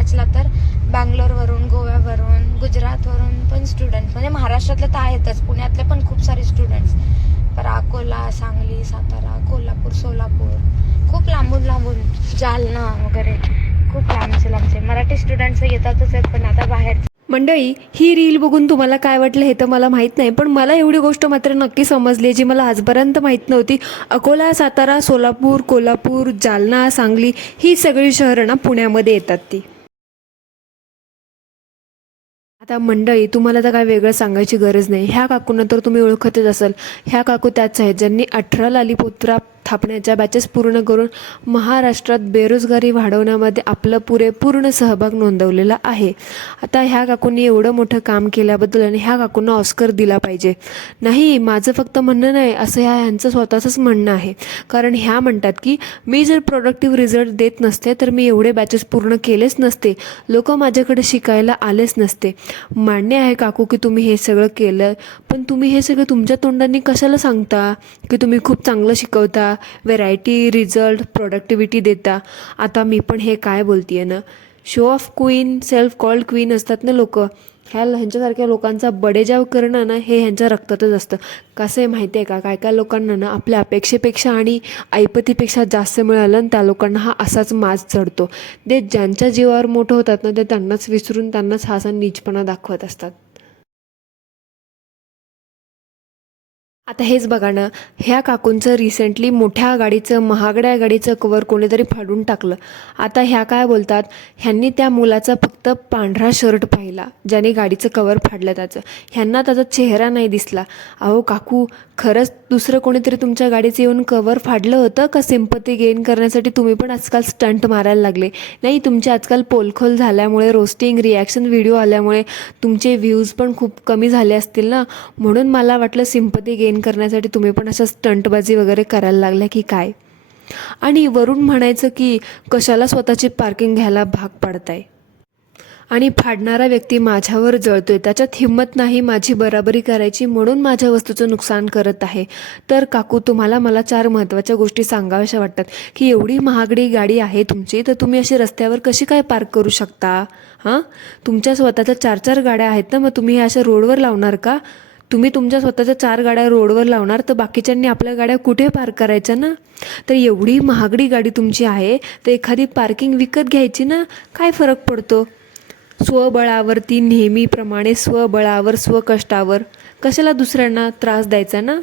बॅचला तर बँगलोरवरून, गोव्यावरून, गुजरातवरून पण स्टुडंट, म्हणजे महाराष्ट्रातले तर आहेतच, पुण्यातले पण खूप सारे स्टुडंट्स, पर अकोला, सांगली, सातारा, कोल्हापूर, सोलापूर, खूप लांबून लांबून, जालना वगैरे खूप लांबचे मराठी स्टुडंट्स येतातच आहेत, पण आता बाहेर. मंडळी, ही रील बघून तुम्हाला काय वाटलं हे तर मला माहीत नाही, पण मला एवढी गोष्ट मात्र नक्की समजली जी मला आजपर्यंत माहीत नव्हती. अकोला, सातारा, सोलापूर, कोल्हापूर, जालना, सांगली ही सगळी शहरं ना पुण्यामध्ये येतात ती. आता मंडळी, तुम्हाला तर काय वेगळं सांगायची गरज नाही. ह्या काकूंना तर तुम्ही ओळखतच असाल. ह्या काकू त्याच आहेत ज्यांनी 18 लालीपोत्रा थापण्याच्या बॅचेस पूर्ण करून महाराष्ट्रात बेरोजगारी वाढवण्यामध्ये आपलं पूर्ण सहभाग नोंदवलेला आहे. आता ह्या काकूंनी एवढं मोठं काम केल्याबद्दल आणि ह्या काकूंना ऑस्कर दिला पाहिजे. नाही, माझं फक्त म्हणणं नाही, असं ह्यांचं स्वतःचंच म्हणणं आहे. कारण ह्या म्हणतात की मी जर प्रोडक्टिव्ह रिझल्ट देत नसते तर मी एवढे बॅचेस पूर्ण केलेच नसते, लोक माझ्याकडे शिकायला आलेच नसते. मान्य आहे काकू की तुम्ही हे सगळं केलं, पण तुम्ही हे सगळं तुमच्या तोंडांनी कशाला सांगता की तुम्ही खूप चांगलं शिकवता, व्हेरायटी, रिझल्ट, प्रोडक्टिव्हिटी देता. आता मी पण हे काय बोलतीये ना, show off queen, self called queen असतात ना लोक, ह्यांच्यासारख्या लोकांचा बडेजाव करणं ना हे ह्यांच्या रक्तातच असतं. कसं आहे माहिती आहे का, काय काय लोकांना ना आपल्या अपेक्षेपेक्षा आणि ऐपतीपेक्षा जास्त मिळालं आणि त्या लोकांना हा असाच माज चढतो. ते ज्यांच्या जीवावर मोठं होतात ना ते त्यांनाच विसरून त्यांनाच हा असा नीचपणा दाखवत असतात. आता हेच बघा ना, ह्या काकूंचं रिसेंटली मोठ्या गाडीचं, महागड्या गाडीचं कवर कोणीतरी फाडून टाकलं. आता ह्या काय बोलतात, ह्यांनी त्या मुलाचा फक्त पांढरा शर्ट पाहिला ज्याने गाडीचं कवर फाडलं त्याचं, ह्यांना त्याचा चेहरा नाही दिसला. अहो काकू, खरंच दुसरं कोणीतरी तुमच्या गाडीचं येऊन कवर फाडलं होतं का सिम्पती गेन करण्यासाठी तुम्ही पण आजकाल स्टंट मारायला लागले? नाही, तुमचे आजकाल पोलखोल झाल्यामुळे, रोस्टिंग रिॲक्शन व्हिडिओ आल्यामुळे तुमचे व्ह्यूज पण खूप कमी झाले असतील ना, म्हणून मला वाटलं सिम्पती गेन करण्यासाठी तुम्ही पण असं स्टंटबाजी वगैरे करायला लागल्या की काय. आणि वरून म्हणायचं की कशाला स्वतःची पार्किंग घ्यायला भाग पाडताय, आणि फाडणारा व्यक्ती माझ्यावर जळतोय, त्याच्यात हिंमत नाही माझी बराबरी करायची म्हणून माझ्या वस्तूचं नुकसान करत आहे. तर काकू, तुम्हाला मला 4 महत्त्वाच्या गोष्टी सांगाव्याशा वाटतात की एवढी महागडी गाडी आहे तुमची, तर तुम्ही अशी रस्त्यावर कशी काय पार्क करू शकता? हां, तुमच्या स्वतःच्या 4 गाड्या आहेत ना, मग तुम्ही हे अशा रोडवर लावणार का? तुम्ही तुमच्या स्वतःच्या 4 गाड्या रोडवर लावणार तर बाकीच्यांनी आपल्या गाड्या कुठे पार्क करायच्या ना? तर एवढी महागडी गाडी तुमची आहे तर एखादी पार्किंग विकत घ्यायची ना, काय फरक पडतो? स्वबळावरती नेहमीप्रमाणे स्वबळावर, स्वकष्टावर कशाला दुसऱ्यांना त्रास द्यायचा ना?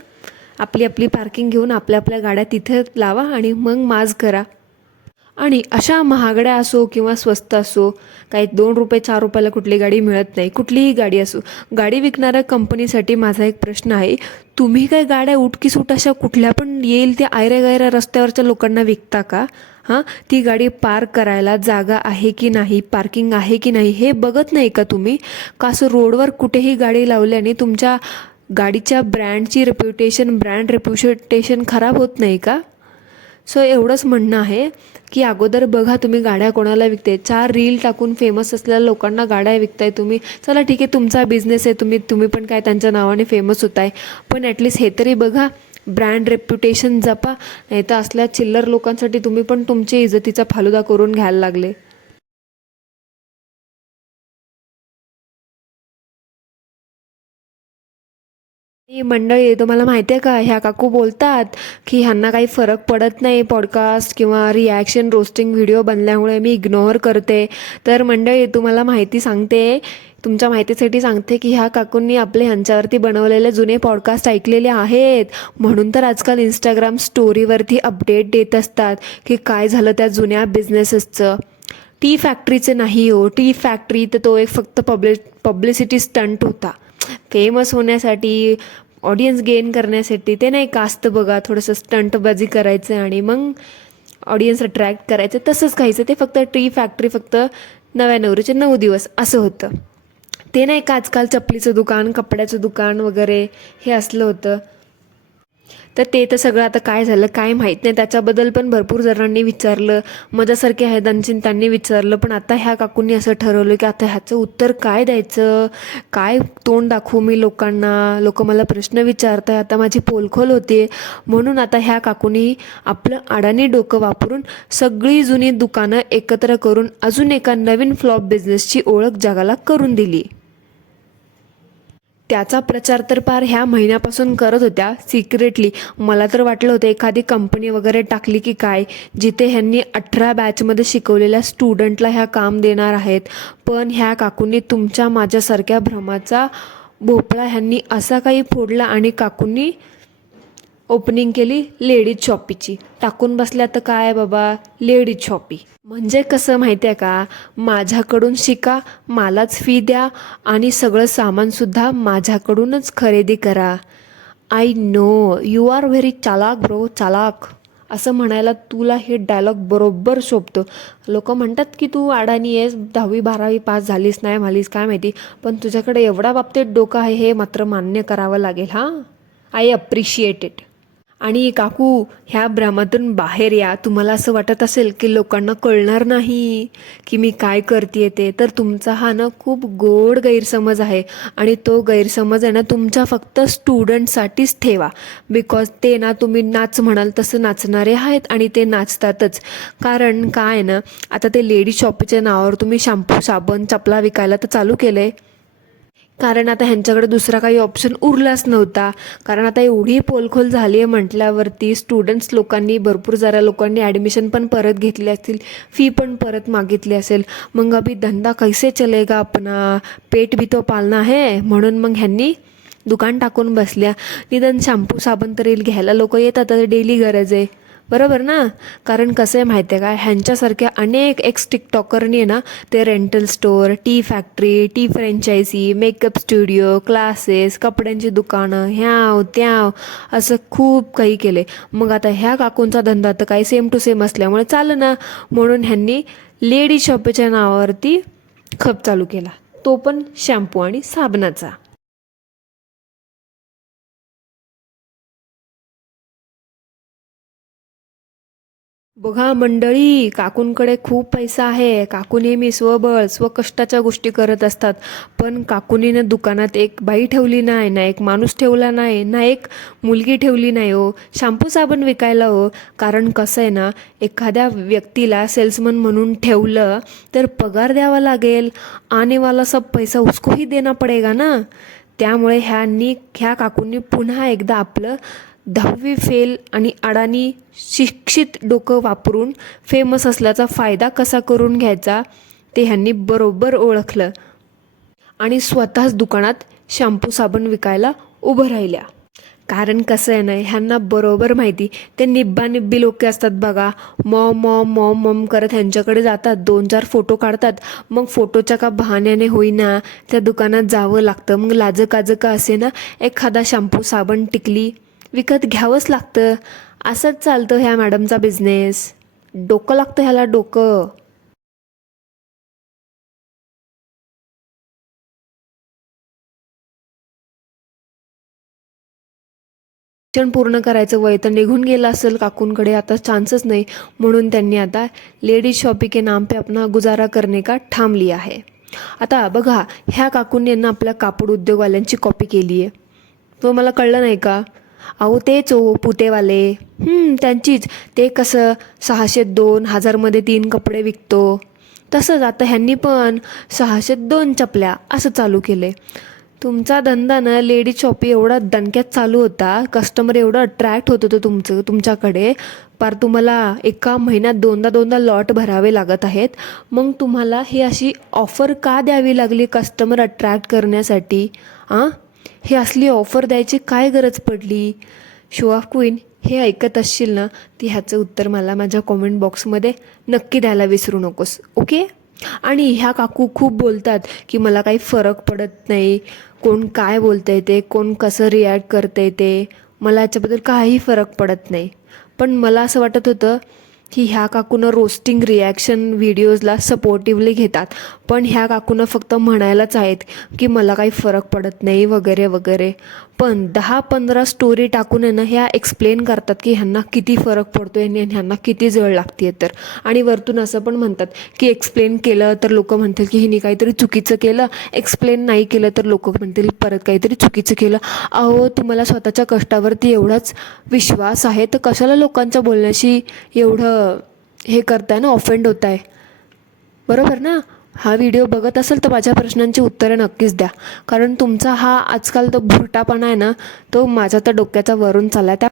आपली आपली पार्किंग घेऊन आपल्या आपल्या गाड्या तिथे लावा आणि मग माज करा. आणि अशा महागड्या असो किंवा स्वस्त असो, काही 2 रुपये 4 रुपयाला कुठली गाडी मिळत नाही, कुठलीही गाडी असो. गाडी विकणाऱ्या कंपनीसाठी माझा एक प्रश्न आहे, तुम्ही काय गाड्या उठकीसूट अशा कुठल्या पण येईल त्या आयऱ्या रस्त्यावरच्या लोकांना विकता का? हां, ती गाडी पार्क करायला जागा आहे की नाही, पार्किंग आहे की नाही हे बघत नाही का तुम्ही? का असं रोडवर कुठेही गाडी लावल्याने तुमच्या गाडीच्या ब्रँड रेप्युटेशन खराब होत नाही का? सो एवढंच म्हणणं आहे की अगोदर बघा तुम्ही गाड्या कोणाला विकते. 4 रील टाकून फेमस असलेल्या लोकांना गाड्या विकताय तुम्ही. चला ठीक आहे, तुमचा बिझनेस आहे, तुम्ही पण काय त्यांच्या नावाने फेमस होताय, पण ॲटलिस्ट हे तरी बघा, ब्रँड रेप्युटेशन जपा. नाही तर असल्या चिल्लर लोकांसाठी तुम्ही पण तुमची इज्जतीचा फालुदा करून घ्यायला लागले. ही मंडळी, तुम्हाला माहिती आहे का, ह्या काकू बोलतात की ह्यांना काही फरक पडत नाही पॉडकास्ट किंवा रिॲक्शन रोस्टिंग व्हिडिओ बनल्यामुळे मी इग्नोर करते. तर मंडळी, तुम्हाला माहिती सांगते, तुमच्या माहितीसाठी सांगते की ह्या काकूंनी आपले ह्यांच्यावरती बनवलेले जुने पॉडकास्ट ऐकलेले आहेत, म्हणून तर आजकाल इंस्टाग्राम स्टोरीवरती अपडेट देत असतात की काय झालं त्या जुन्या बिझनेसेसचं. टी फॅक्टरीचं नाही हो, टी फॅक्टरी तर तो एक फक्त पब्लिसिटी स्टंट होता, फेमस होण्यासाठी, ऑडियन्स गेन करण्यासाठी. ते नाही कास्त बघा, थोडंसं स्टंटबाजी करायचं आणि मग ऑडियन्स अट्रॅक्ट करायचं, तसंच खायचं. ते फक्त टी फॅक्टरी फक्त नव्या नवरीचे 9 दिवस असं होतं. ते नाही का आजकाल चपलीचं दुकान, कपड्याचं दुकान वगैरे हे असलं होतं. तर ते तर सगळं आता काय झालं काय माहीत नाही, त्याच्याबद्दल पण भरपूर जणांनी विचारलं, माझ्यासारखे आहेत त्यांनी विचारलं. पण आता ह्या काकूंनी असं ठरवलं की आता ह्याचं उत्तर काय द्यायचं, काय तोंड दाखवू मी लोकांना, लोक मला प्रश्न विचारतात, आता माझी पोलखोल होते. म्हणून आता ह्या काकूंनी आपलं अडाणी डोकं वापरून सगळी जुनी दुकानं एकत्र करून अजून एका नवीन फ्लॉप बिझनेसची ओळख जगाला करून दिली. त्याचा प्रचार तर पार ह्या महिन्यापासून करत होत्या सिक्रेटली. मला तर वाटलं होतं एखादी कंपनी वगैरे टाकली की काय, जिथे ह्यांनी 18 बॅचमध्ये शिकवलेल्या स्टुडंटला ह्या काम देणार आहेत. पण ह्या काकूंनी तुमच्या माझ्यासारख्या भ्रमाचा भोपळा ह्यांनी असा काही फोडला आणि काकूंनी ओपनिंग केली लेडीज शॉपीची. टाकून बसल्या तर काय बाबा, लेडीज शॉपी म्हणजे कसं माहिती आहे का, माझ्याकडून शिका, मलाच फी द्या आणि सगळं सामानसुद्धा माझ्याकडूनच खरेदी करा. I know you are very चालाक ब्रो, चालाक असं म्हणायला तुला हे डायलॉग बरोबर शोभतो. लोक म्हणतात की तू अडाणी आहेस, 10वी 12वी पास झालीस नाही झालीस काय माहिती, पण तुझ्याकडे एवढा बाबतीत डोकं आहे हे मात्र मान्य करावं लागेल. हां, आय अप्रिशिएट इट. आणि काकू ह्या भ्रमातून बाहेर या. तुम्हाला असं वाटत असेल की लोकांना कळणार नाही की मी काय करते ते, तर तुमचा हा ना खूप गोड गैरसमज आहे. आणि तो गैरसमज आहे ना तुमच्या फक्त स्टुडंटसाठीच ठेवा. बिकॉज ते ना तुम्ही नाच म्हणाल तसं नाचणारे आहेत आणि ते नाचतातच. कारण काय ना, आता ते लेडीज शॉपीच्या नावावर तुम्ही शॅम्पू साबण चपला विकायला तर चालू केलं आहे, कारण आता ह्यांच्याकडे दुसरा काही ऑप्शन उरलाच नव्हता. कारण आता एवढी पोलखोल झाली आहे म्हटल्यावरती स्टुडंट्स लोकांनी, भरपूर जरा लोकांनी ॲडमिशन पण परत घेतली असतील, फी पण परत मागितली असेल. मग अभी धंदा कैसे चलेगा अपना, पेट भी तो पालना है. म्हणून मग ह्यांनी दुकान टाकून बसल्या. निदान शॅम्पू साबण तरी घ्यायला लोक येतात, डेली गरज आहे, बरोबर ना. कारण कसं आहे माहिती आहे का, ह्यांच्यासारख्या अनेक एक्स टिकटॉकरनी आहे ना ते rental store, T factory, T franchise, makeup studio, classes, कपड्यांची दुकानं, ह्याव त्याव असं खूप काही केले. मग आता ह्या काकूंचा धंदा तर काही सेम टू सेम असल्यामुळे चालं ना, म्हणून ह्यांनी लेडीज शॉपीच्या नावावरती खप चालू केला, तो पण शॅम्पू आणि साबणाचा. बघा मंडळी, काकूंकडे खूप पैसा आहे. काकू नेहमी स्वबळ स्वकष्टाच्या गोष्टी करत असतात. पण काकूनीनं दुकानात एक बाई ठेवली नाही, ना एक माणूस ठेवला नाही, ना एक मुलगी ठेवली नाही हो शॅम्पू साबण विकायला हो. कारण कसं आहे ना, एखाद्या व्यक्तीला सेल्समन म्हणून ठेवलं तर पगार द्यावा लागेल, आने वाला सब पैसा उसको ही देना पडेगा ना. त्यामुळे ह्या काकूंनी पुन्हा एकदा आपलं 10वी फेल आणि अडाणी शिक्षित डोकं वापरून फेमस असल्याचा फायदा कसा करून घ्यायचा ते ह्यांनी बरोबर ओळखलं आणि स्वतःच दुकानात शॅम्पू साबण विकायला उभं राहिल्या. कारण कसं आहे ना, ह्यांना बरोबर माहिती, ते निब्बा निब्बी लोक असतात बघा, मॉम मॉम मॉम मॉम करत ह्यांच्याकडे जातात, 2-4 फोटो काढतात. मग फोटोच्या का बहाण्याने होईना त्या दुकानात जावं लागतं. मग लाजकाजं का असे ना, एखादा शॅम्पू साबण टिकली विकत घ्यावंच लागतं. असंच चालतं ह्या मॅडमचा बिझनेस. डोकं लागतं ह्याला, डोकं. शिक्षण पूर्ण करायचं वय तर निघून गेलं असेल काकूंकडे, आता चान्सच नाही. म्हणून त्यांनी आता लेडीज शॉपी के नाम पे अपना गुजारा करने का ठाम लिया है. आता बघा, ह्या काकूंनी यांना आपल्या कापड उद्योगवाल्यांची कॉपी केली आहे. तो मला कळलं नाही का, अहो तेच हो पुतेवाले, त्यांचीच. ते कसं 602, 1000मध्ये 3 कपडे विकतो, तसंच आता ह्यांनी पण 602 चपल्या असं चालू केले. तुमचा धंदा ना लेडीज शॉपी एवढा दणक्यात चालू होता, कस्टमर एवढं अट्रॅक्ट होत होतं तुमच्याकडे, पार तुम्हाला एका महिन्यात 2दा लॉट भरावे लागत आहेत. मग तुम्हाला ही अशी ऑफर का द्यावी लागली कस्टमर अट्रॅक्ट करण्यासाठी? हे असली ऑफर द्यायची काय गरज पडली? शो ऑफ क्वीन हे ऐकत असशील ना, ती ह्याचं उत्तर मला माझ्या कॉमेंट बॉक्समध्ये नक्की द्यायला विसरू नकोस, ओके. आणि ह्या काकू खूप बोलतात की मला काही फरक पडत नाही, कोण काय बोलतंय ते, कोण कसं रिॲक्ट करतंय ते, मला याच्याबद्दल काही फरक पडत नाही. पण मला असं वाटत होतं की ह्या काकूनं रोस्टिंग रिॲक्शन व्हिडिओजला सपोर्टिव्हली घेतात, पण ह्या काकूनं फक्त म्हणायलाच आहेत की मला काही फरक पडत नाही वगैरे वगैरे. पण 10-15 स्टोरी टाकून आहे ना ह्या एक्सप्लेन करतात की ह्यांना किती फरक पडतो आणि ह्यांना किती जळ लागते तर. आणि वरतून असं पण म्हणतात की एक्सप्लेन केलं तर लोक म्हणतील की हिने काहीतरी चुकीचं केलं, एक्सप्लेन नाही केलं तर लोक म्हणतील परत काहीतरी चुकीचं केलं. अहो, तुम्हाला स्वतःच्या कष्टावरती एवढाच विश्वास आहे तर कशाला लोकांच्या बोलण्याशी एवढं हे करताय ना, ऑफेंड होत आहे. बरोबर ना? हा व्हिडिओ बघत असेल तर माझ्या प्रश्नांची उत्तरं नक्कीच द्या, कारण तुमचा हा आजकाल तो भुरटापणा आहे ना, तो माझ्या तर डोक्याचा वरून चालला आहे. त्या